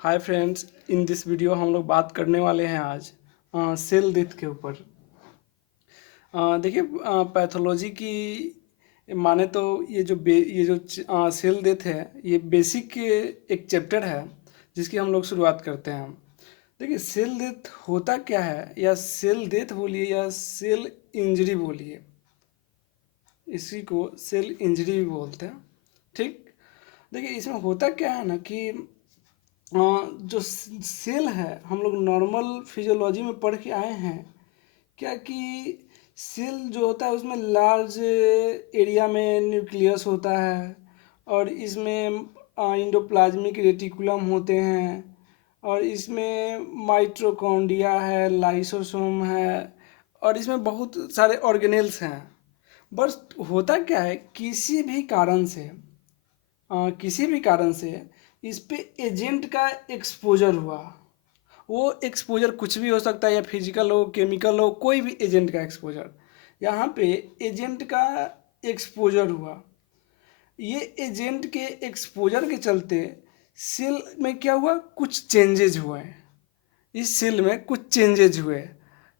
Hi friends, in this video हम लोग बात करने वाले हैं आज सेल डेथ के ऊपर। देखिए, पैथोलॉजी की माने तो ये जो सेल डेथ है, ये बेसिक एक चैप्टर है जिसकी हम लोग शुरुआत करते हैं। देखिए, सेल डेथ होता क्या है, या सेल डेथ बोलिए या सेल इंजरी बोलिए, इसी को सेल इंजरी भी बोलते हैं। ठीक। देखिए, इसमें होता क्या है ना कि जो सेल है, हम लोग नॉर्मल फिजियोलॉजी में पढ़ के आए हैं क्या कि सेल जो होता है उसमें लार्ज एरिया में न्यूक्लियस होता है, और इसमें इंडोप्लाज्मिक रेटिकुलम होते हैं, और इसमें माइटोकॉन्ड्रिया है, लाइसोसोम है, और इसमें बहुत सारे ऑर्गेनेल्स हैं। बस होता क्या है, किसी भी कारण से इस पे एजेंट का एक्सपोजर हुआ। वो एक्सपोजर कुछ भी हो सकता है, या फिजिकल हो, केमिकल हो, कोई भी एजेंट का एक्सपोजर। यहाँ पे एजेंट का एक्सपोजर हुआ। ये एजेंट के एक्सपोजर के चलते सेल में क्या हुआ, कुछ चेंजेज हुए। इस सेल में कुछ चेंजेज हुए।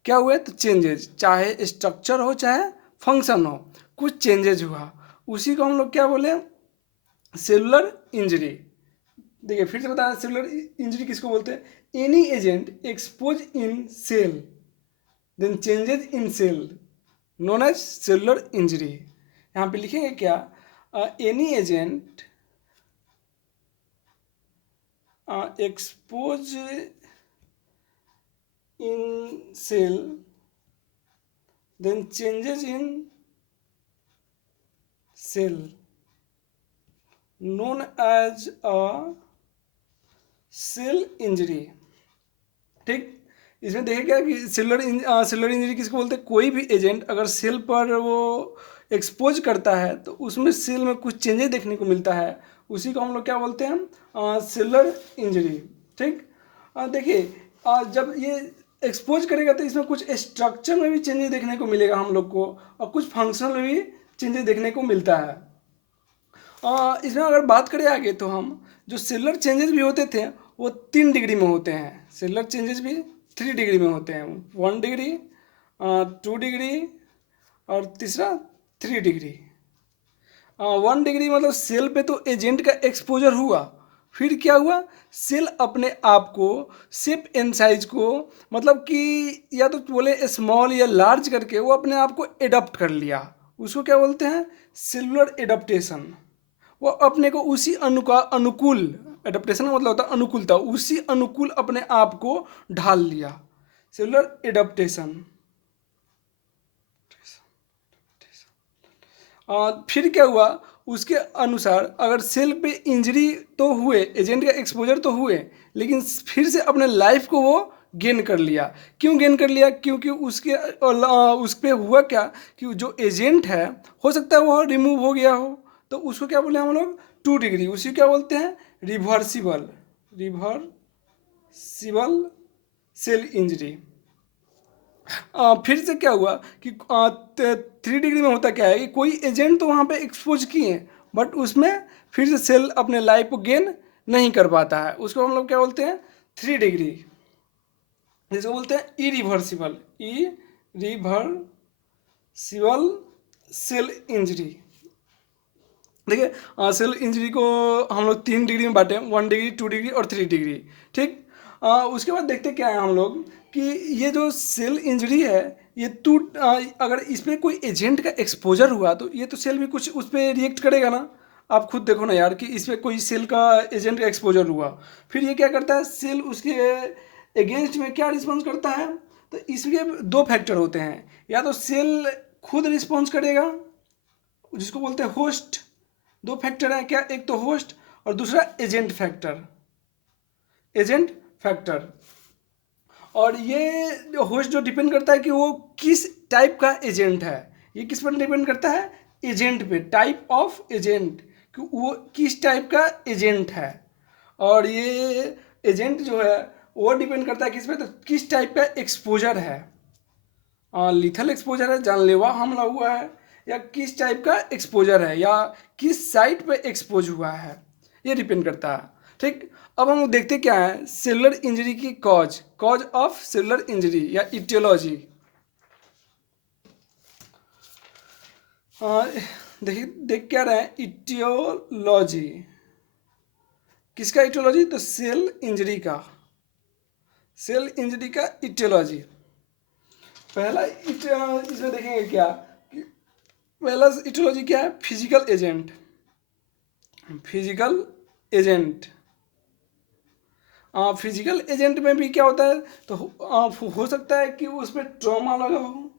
क्या हुए? तो चेंजेज, चाहे स्ट्रक्चर हो चाहे फंक्शन हो, कुछ चेंजेज हुआ। उसी को हम लोग क्या बोले? Cellular injury. देखिए, फिर से बता रहे, सेलुलर इंजरी किसको बोलते हैं? Any agent expose in cell then changes in cell known as cellular injury. यहाँ पे लिखेंगे क्या? Any agent expose in cell then changes in cell known as a cell injury. ठीक। इसमें देखिए क्या कि सेलुलर इंजरी किसको बोलते हैं? कोई भी एजेंट अगर सेल पर वो एक्सपोज करता है तो उसमें सेल में कुछ चेंजेस देखने को मिलता है, उसी को हम लोग क्या बोलते हैं? Cellular injury. ठीक। देखिए, जब ये एक्सपोज करेगा तो इसमें कुछ स्ट्रक्चर में भी चेंजेस देखने को मिलेगा हम लोग को, और कुछ फंक्शनल में भी चेंजेस देखने को मिलता है। इसमें अगर बात करें आगे, तो हम जो सेलुलर चेंजेस भी होते थे वो 3 डिग्री में होते हैं। सेलुलर चेंजेस भी 3 डिग्री में होते हैं। 1 डिग्री, 2 डिग्री, और तीसरा 3 डिग्री। 1 डिग्री मतलब सेल पे तो एजेंट का एक्सपोजर हुआ, फिर क्या हुआ? सेल अपने आप को, शेप एंड साइज को, मतलब कि या तो बोले स्मॉल या लार्ज करके, वो अपने आप को एडप्ट कर लिया। उसको क्या बोलते हैं? Cellular adaptation. वो अपने को उसी अनुकूल, एडेप्टेशन का मतलब होता है अनुकूलता, उसी अनुकूल अपने आप को ढाल लिया। Cellular adaptation. फिर क्या हुआ? उसके अनुसार अगर सेल पे इंजरी तो हुए, एजेंट का एक्सपोजर तो हुए, लेकिन फिर से अपने लाइफ को वो गेन कर लिया। क्यों गेन कर लिया? क्योंकि उस पे हुआ क्या कि जो एजेंट है, हो सकता है वो रिमूव हो गया हो, तो उसको क्या बोले हम लोग? 2 डिग्री। उसी क्या बोलते हैं? रिवर्सिबल। Reversible cell injury. फिर से क्या हुआ कि 3 डिग्री में होता क्या है कि कोई एजेंट तो वहाँ पे एक्सपोज किए, बट उसमें फिर से सेल अपने लाइफ को गेन नहीं कर पाता है। उसको हम लोग क्या बोलते हैं? 3 डिग्री। जिसको बोलते हैं इरिवर्सिबल। Irreversible cell injury. देखिए, सेल इंजरी को हम लोग 3 डिग्री में बांटे, 1 डिग्री, 2 डिग्री और 3 डिग्री। ठीक। उसके बाद देखते क्या है हम लोग कि ये जो सेल इंजरी है, ये अगर इस पर कोई एजेंट का एक्सपोजर हुआ तो ये तो सेल भी कुछ उस पर रिएक्ट करेगा ना। आप खुद देखो ना यार, कि इस पर कोई सेल का एजेंट का एक्सपोजर हुआ, फिर ये क्या करता है? सेल उसके अगेंस्ट में क्या रिस्पॉन्स करता है? तो इसके 2 फैक्टर होते हैं। या तो सेल खुद रिस्पॉन्स करेगा, जिसको बोलते हैं होस्ट। 2 फैक्टर है क्या? एक तो होस्ट और दूसरा एजेंट फैक्टर। Agent factor. और ये होस्ट जो डिपेंड करता है कि वो किस टाइप का एजेंट है, ये किस पर डिपेंड करता है? एजेंट पे, टाइप ऑफ एजेंट, कि वो किस टाइप का एजेंट है। और ये एजेंट जो है वो डिपेंड करता है किस पे? तो किस टाइप का एक्सपोजर है। लिथल एक्सपोजर है, जानलेवा हमला हुआ है, या किस टाइप का एक्सपोजर है, या किस साइट पे एक्सपोज हुआ है, ये डिपेंड करता है। ठीक। अब हम देखते क्या है सेलुलर इंजरी की कॉज ऑफ सेलुलर इंजरी या इटियोलॉजी। हाँ, देखिए देख क्या रहे हैं इटियोलॉजी, किसका इटियोलॉजी, तो सेल इंजरी का, सेल इंजरी का इटियोलॉजी। पहला इसमें देखेंगे क्या कि पहला इटियोलॉजी क्या है, physical agent, physical agent. Physical agent में भी क्या होता है, तो हो सकता है कि उसमें ट्रॉमा लगा हो,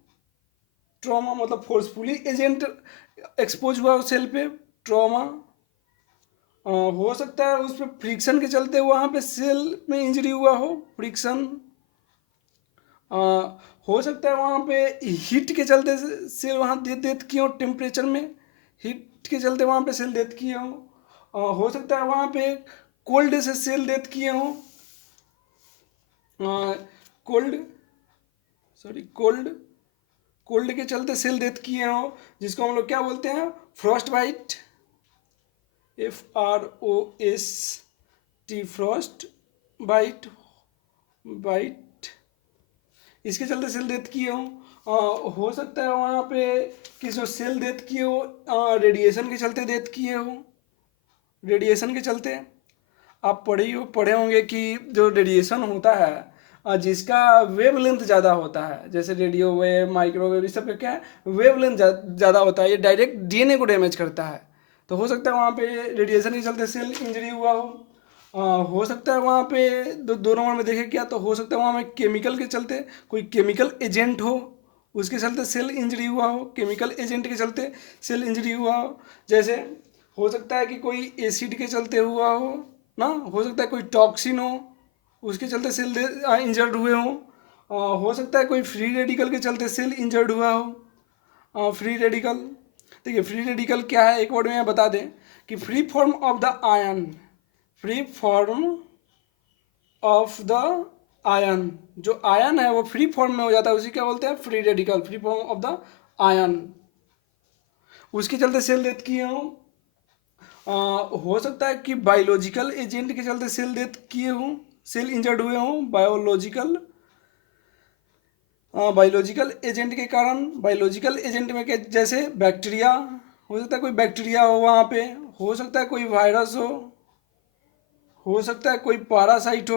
ट्रॉमा मतलब फोर्सफुली एजेंट एक्सपोज हुआ हो सेल पे, ट्रॉमा। हो सकता है उस पर फ्रिक्शन के चलते वहाँ पे सेल में इंजरी हुआ हो, फ्रिक्शन। हो सकता है वहाँ पे हीट के चलते सेल वहाँ डेथ किए हो, टेम्परेचर में हीट के चलते वहाँ पे सेल डेथ किए हो सकता है वहाँ पे कोल्ड से सेल डेथ किए हो, कोल्ड, सॉरी कोल्ड के चलते सेल डेथ किए हो, जिसको हम लोग क्या बोलते हैं, frostbite, FROST, frostbite, इसके चलते सेल डेथ किए हो सकता है वहाँ पे किसी सेल डेथ किए हो रेडिएशन के चलते डेथ किए हो, रेडिएशन के चलते। आप पढ़े होंगे कि जो रेडिएशन होता है जिसका वेव लेंथ ज़्यादा होता है, जैसे रेडियो वेव, माइक्रोवेव, इस सब का क्या है, वेव लेंथ ज़्यादा होता है, ये डायरेक्ट DNA को डैमेज करता है। तो हो सकता है वहाँ पे रेडिएशन के चलते सेल इंजरी हुआ हो सकता है वहाँ पे दो नंबर में देखे क्या, तो हो सकता है वहाँ में केमिकल के चलते कोई केमिकल एजेंट हो, उसके चलते सेल इंजरी हुआ हो, केमिकल एजेंट के चलते सेल इंजरी हुआ हो। जैसे हो सकता है कि कोई एसिड के चलते हुआ हो ना, हो सकता है कोई टॉक्सिन हो उसके चलते सेल इंजर्ड हुए हो सकता है कोई फ्री रेडिकल के चलते सेल इंजर्ड हुआ हो। फ्री रेडिकल, देखिए फ्री रेडिकल क्या है, एक वर्ड में बता दें कि free form of the ion, free form of the ion, जो आयन है वो फ्री फॉर्म में हो जाता है, उसी क्या बोलते हैं, free radical, free form of the ion, उसके चलते सेल डेथ किए हो सकता है कि बायोलॉजिकल एजेंट के चलते सेल डेथ किए हों, सेल इंजर्ड हुए हों, बायोलॉजिकल एजेंट के कारण, बायोलॉजिकल एजेंट में क्या, जैसे बैक्टीरिया, हो सकता है कोई बैक्टीरिया हो वहाँ पे, हो सकता है कोई वायरस हो सकता है कोई पैरासाइट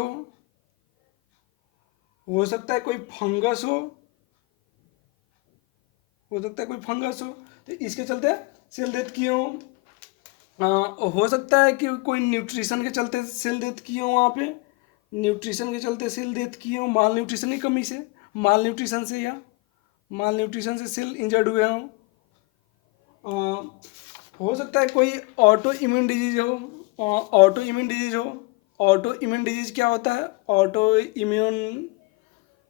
हो सकता है कोई फंगस हो सकता है कोई फंगस तो इसके चलते सेल डेथ किए हो सकता है कि कोई न्यूट्रिशन के चलते सेल डेथ किए हो वहाँ पे, न्यूट्रिशन के चलते सेल डेथ किए हो, माल न्यूट्रिशन की कमी से, माल न्यूट्रिशन से या माल न्यूट्रिशन से सेल इंजर्ड हुए हों। हो सकता है कोई auto immune disease auto immune disease auto immune disease क्या होता है, ऑटो इम्यून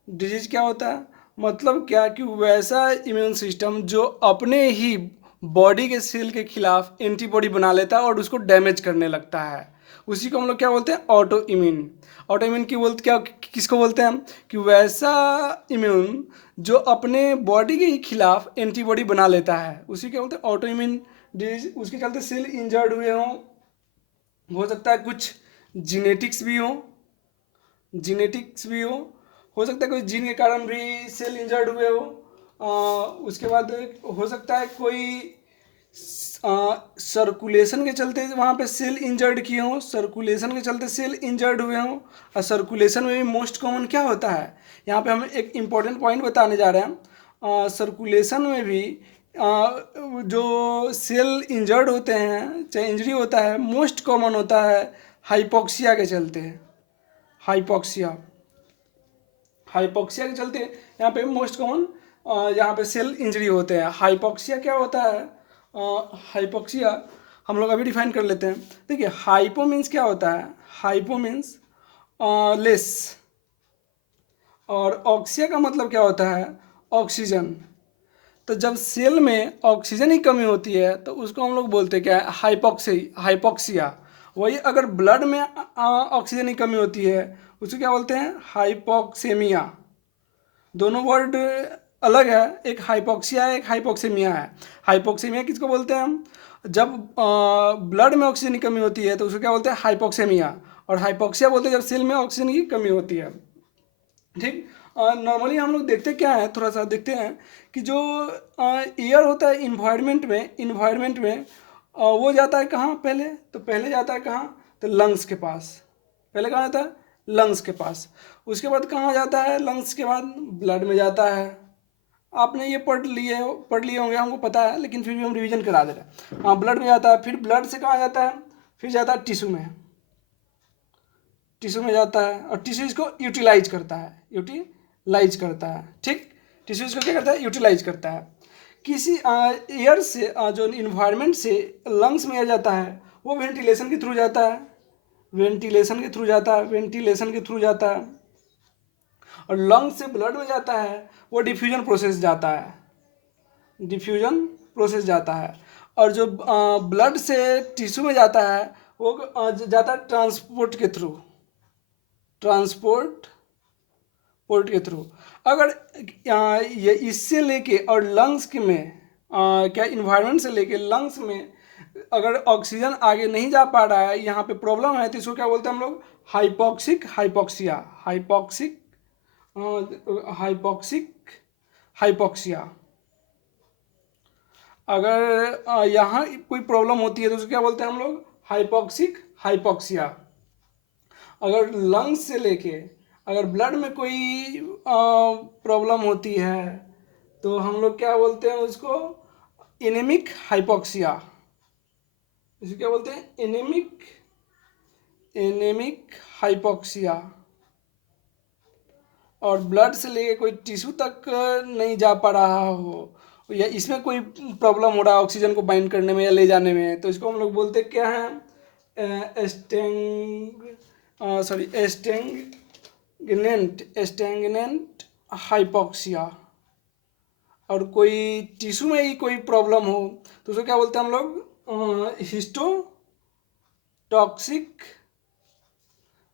डिजीज क्या होता है, मतलब क्या कि वैसा इम्यून सिस्टम जो अपने ही बॉडी के सेल के खिलाफ एंटीबॉडी बना लेता है और उसको डैमेज करने लगता है, उसी को हम लोग क्या बोलते हैं, ऑटो इम्यून। ऑटो इम्यून की बोलते क्या, किसको बोलते हैं हम, कि वैसा इम्यून जो अपने बॉडी के ही खिलाफ एंटीबॉडी बना लेता है, उसी क्या बोलते हैं, ऑटो इम्यून डिजीज। उसके चलते सेल इंजर्ड हुए हों, हो सकता है कुछ जीनेटिक्स भी हो सकता है कोई जीन के कारण भी सेल इंजर्ड हुए उसके बाद हो सकता है कोई सर्कुलेशन के चलते वहाँ पे सेल इंजर्ड किए हों, सर्कुलेशन के चलते सेल इंजर्ड हुए हों। और सर्कुलेशन में भी मोस्ट कॉमन क्या होता है, यहाँ पे हम एक इम्पॉर्टेंट पॉइंट बताने जा रहे हैं, सर्कुलेशन में भी जो सेल इंजर्ड होते हैं, चाहे इंजरी होता है, मोस्ट कॉमन होता है हाइपोक्सिया के चलते, हाइपोक्सिया के चलते यहाँ पे मोस्ट कॉमन यहाँ पे सेल इंजरी होते हैं। हाइपोक्सिया क्या होता है, हाइपोक्सिया हम लोग अभी डिफाइन कर लेते हैं। देखिए हाइपो मीन्स क्या होता है, हाइपो मीन्स लेस, और ऑक्सिया का मतलब क्या होता है, ऑक्सीजन। तो जब सेल में ऑक्सीजन की कमी होती है तो उसको हम लोग बोलते हैं क्या है, हाइपोक्सिया। वही अगर ब्लड में ऑक्सीजन की कमी होती है उसको क्या बोलते हैं, हाइपोक्सेमिया। दोनों वर्ड अलग है, एक हाइपोक्सिया है, एक हाइपोक्सेमिया है। हाइपोक्सेमिया किसको बोलते हैं हम, जब ब्लड में ऑक्सीजन की कमी होती है तो उसको क्या बोलते हैं, हाइपोक्सेमिया। और हाइपोक्सिया बोलते हैं जब सेल में ऑक्सीजन की कमी होती है। ठीक, नॉर्मली हम लोग देखते क्या है, थोड़ा सा देखते हैं कि जो एयर होता है इन्वायरमेंट में वो जाता है कहाँ पहले, तो पहले जाता है कहाँ, तो लंग्स के पास। पहले कहाँ जाता है, लंग्स के पास। उसके बाद कहाँ जाता है, लंग्स के बाद ब्लड में जाता है। आपने ये पढ़ लिए होंगे, हमको पता है, लेकिन फिर भी हम रिवीजन करा दे रहे हैं। हाँ, ब्लड में जाता है, फिर ब्लड से कहाँ जाता है, फिर जाता है टिश्यू में जाता है, और टिश्यू इसको यूटिलाइज करता है। ठीक, टिश्यू इसको क्या करता है, यूटिलाइज करता है। किसी एयर से जो इन्वायरमेंट से लंग्स में जाता है वो वेंटिलेशन के थ्रू जाता है। और लंग्स से ब्लड में जाता है वो डिफ्यूजन प्रोसेस जाता है। और जो ब्लड से टिश्यू में जाता है वो जाता है ट्रांसपोर्ट के थ्रू। अगर ये इससे लेके और लंग्स के में क्या इन्वायरमेंट से लेके लंग्स में अगर ऑक्सीजन आगे नहीं जा पा रहा है, यहाँ पे प्रॉब्लम है, तो इसको क्या बोलते हैं हम लोग, हाइपोक्सिया। अगर यहाँ कोई प्रॉब्लम होती है तो उसको क्या बोलते हैं हम लोग, हाइपोक्सिया। अगर लंग्स से लेके अगर ब्लड में कोई प्रॉब्लम होती है तो हम लोग क्या बोलते हैं उसको, एनीमिक हाइपोक्सिया। इसे क्या बोलते हैं, एनीमिक हाइपोक्सिया। और ब्लड से लेके कोई टिश्यू तक नहीं जा पा रहा हो, या इसमें कोई प्रॉब्लम हो रहा है ऑक्सीजन को बाइंड करने में या ले जाने में, तो इसको हम लोग बोलते क्या हैं, स्टेंगनेंट हाइपोक्सिया। और कोई टिश्यू में ही कोई प्रॉब्लम हो तो उसको क्या बोलते हैं हम लोग, हिस्टोटॉक्सिक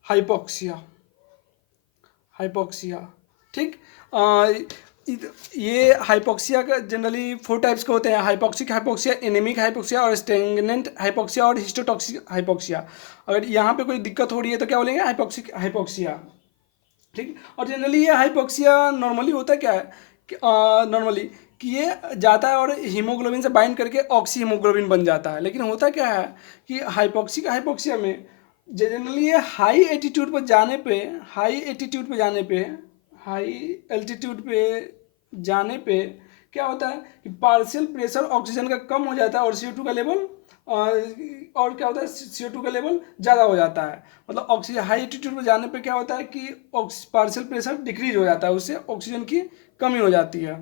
हाइपोक्सिया। ठीक, ये हाइपोक्सिया का जनरली 4 टाइप्स के होते हैं, हाइपोक्सिक हाइपोक्सिया, एनीमिक हाइपोक्सिया और स्टेगनेंट हाइपोक्सिया और हिस्टोटॉक्सिक हाइपोक्सिया। अगर यहाँ पे कोई दिक्कत हो रही है तो क्या बोलेंगे, हाइपोक्सिक हाइपोक्सिया। ठीक, और जनरली ये हाइपोक्सिया नॉर्मली होता क्या है कि नॉर्मली कि ये जाता है और हीमोग्लोबिन से बाइंड करके ऑक्सी हीमोग्लोबिन बन जाता है। लेकिन होता क्या है कि हाइपोक्सिक हाइपोक्सिया में जनरली ये हाई एल्टीट्यूड पे जाने पे क्या होता है कि पार्शियल प्रेशर ऑक्सीजन का कम हो जाता है और CO2 का लेवल और क्या होता है, CO2 का लेवल ज़्यादा हो जाता है। मतलब ऑक्सीजन हाई एल्टीट्यूड पर जाने पे क्या होता है कि पार्शियल प्रेशर डिक्रीज हो जाता है, उससे ऑक्सीजन की कमी हो जाती है।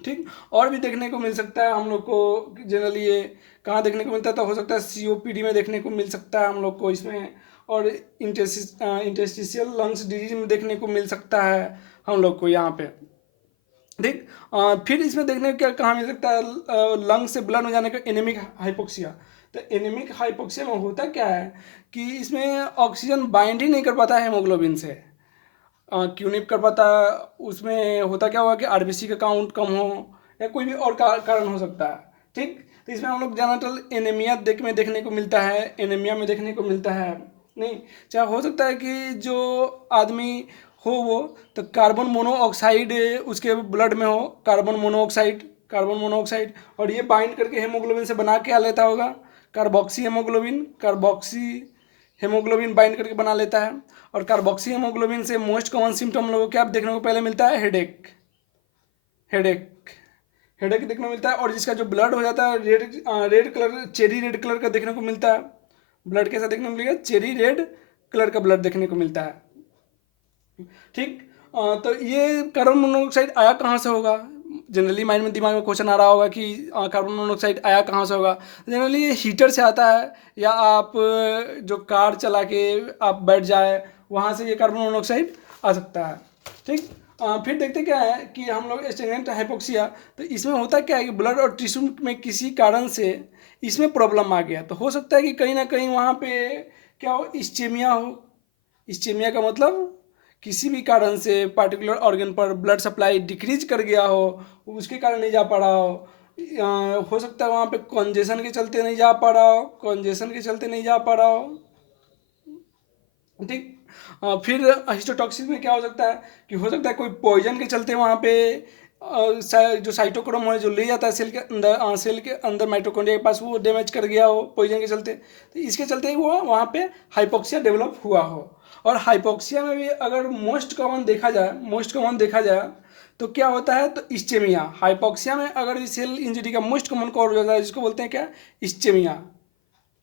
ठीक, और भी देखने को मिल सकता है हम लोग को, जनरली ये कहाँ देखने को मिलता है, तो हो सकता है COPD में देखने को मिल सकता है हम लोग को इसमें, और इंटरस्टिशियल लंग्स डिजीज में देखने को मिल सकता है हम लोग को यहाँ पे। ठीक, फिर इसमें देखने को क्या कहाँ मिल सकता है, लंग से ब्लड में जाने का एनीमिक हाइपोक्सिया। तो एनीमिक हाइपोक्सिया में होता क्या है कि इसमें ऑक्सीजन बाइंड ही नहीं कर पाता है हेमोग्लोबिन से, क्यों नहीं कर पाता, उसमें होता क्या होगा कि RBC का काउंट कम हो या कोई भी और कारण हो सकता है। ठीक, तो इसमें हम लोग ज़्यादातर एनीमिया देखने को मिलता है, एनीमिया में देखने को मिलता है। नहीं, चाहे हो सकता है कि जो आदमी हो वो तो कार्बन मोनोऑक्साइड उसके ब्लड में हो, कार्बन मोनोऑक्साइड, और ये बाइंड करके हेमोग्लोबिन से बना के आ लेता होगा, कार्बोक्सी हेमोग्लोबिन बाइंड करके बना लेता है। और कार्बोक्सी हेमोग्लोबिन से मोस्ट कॉमन सिम्टम हम लोगों को क्या देखने को पहले मिलता है, हेडेक देखने को मिलता है। और जिसका जो ब्लड हो जाता है चेरी रेड कलर का देखने को मिलता है। ब्लड कैसा देखने को मिलेगा, चेरी रेड कलर का ब्लड देखने को मिलता है। ठीक, तो ये कार्बन मोनोऑक्साइड आया कहाँ से होगा, जनरली दिमाग में क्वेश्चन आ रहा होगा कि कार्बन मोनोऑक्साइड आया कहाँ से होगा। जनरली ये हीटर से आता है, या आप जो कार चला के आप बैठ जाए वहाँ से ये कार्बन मोनोऑक्साइड आ सकता है। ठीक, फिर देखते क्या है कि हम लोग स्टेगनेंट हाइपोक्सिया, तो इसमें होता क्या है कि ब्लड और टिश्यू में किसी कारण से इसमें प्रॉब्लम आ गया, तो हो सकता है कि कहीं ना कहीं वहाँ पे क्या हो, इस्चेमिया का मतलब किसी भी कारण से पार्टिकुलर ऑर्गन पर ब्लड सप्लाई डिक्रीज कर गया हो, उसके कारण नहीं जा पा रहा हो सकता है वहाँ पे कॉन्जेशन के चलते नहीं जा पा रहा हो, ठीक। फिर हिस्टोटॉक्सिस में क्या हो सकता है कि हो सकता है कोई पॉइजन के चलते वहाँ पे जो साइटोक्रोम है जो ले जाता है सेल के अंदर माइटोकॉन्ड्रिया के पास, वो डैमेज कर गया हो पॉइजन के चलते, तो इसके चलते ही वो वहाँ पे हाइपोक्सिया डेवलप हुआ हो। और हाइपोक्सिया में भी अगर मोस्ट कॉमन देखा जाए तो क्या होता है, तो इस्चेमिया। हाइपोक्सिया में अगर सेल इंजरी का मोस्ट कॉमन कॉज होता है जिसको बोलते हैं क्या, इस्चेमिया।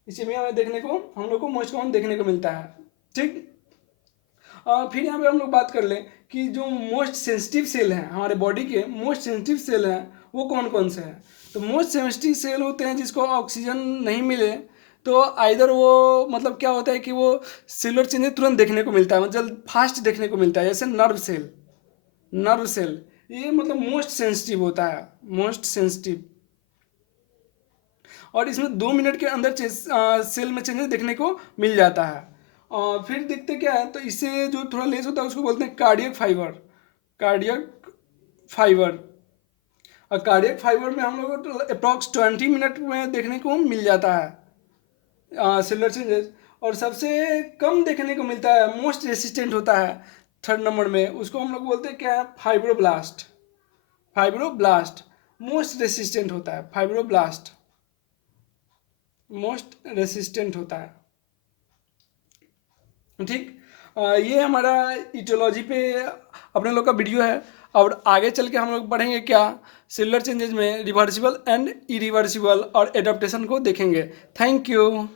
इस्चेमिया में देखने को हम लोग को मोस्ट कॉमन देखने को मिलता है। ठीक। फिर यहाँ पे हम लोग बात कर लें कि जो मोस्ट सेंसिटिव सेल हैं हमारे बॉडी के, मोस्ट सेंसिटिव सेल हैं वो कौन कौन से हैं। तो मोस्ट सेंसिटिव सेल होते हैं जिसको ऑक्सीजन नहीं मिले तो आइदर वो मतलब क्या होता है कि वो सेलुलर चेंजेस तुरंत देखने को मिलता है, मतलब फास्ट देखने को मिलता है, जैसे नर्व सेल ये मतलब मोस्ट सेंसिटिव होता है, मोस्ट सेंसिटिव। और इसमें 2 मिनट के अंदर सेल में चेंजेस देखने को मिल जाता है। और फिर देखते क्या है, तो इससे जो थोड़ा लेस होता है उसको बोलते हैं कार्डियक फाइबर। और कार्डियक फाइबर में हम लोग को अप्रॉक्स 20 मिनट में देखने को मिल जाता है सेलुलर चेंजेस। और सबसे कम देखने को मिलता है, मोस्ट रेसिस्टेंट होता है 3rd नंबर में, उसको हम लोग बोलते हैं क्या है, फाइब्रोब्लास्ट मोस्ट रेसिस्टेंट होता है, फाइब्रोब्लास्ट मोस्ट रेसिस्टेंट होता है। ठीक। ये हमारा इटियोलॉजी पे अपने लोग का वीडियो है। और आगे चल के हम लोग पढ़ेंगे क्या, सेलुलर चेंजेस में रिवर्सिबल एंड इरिवर्सिबल और एडाप्टेशन को देखेंगे। Thank you.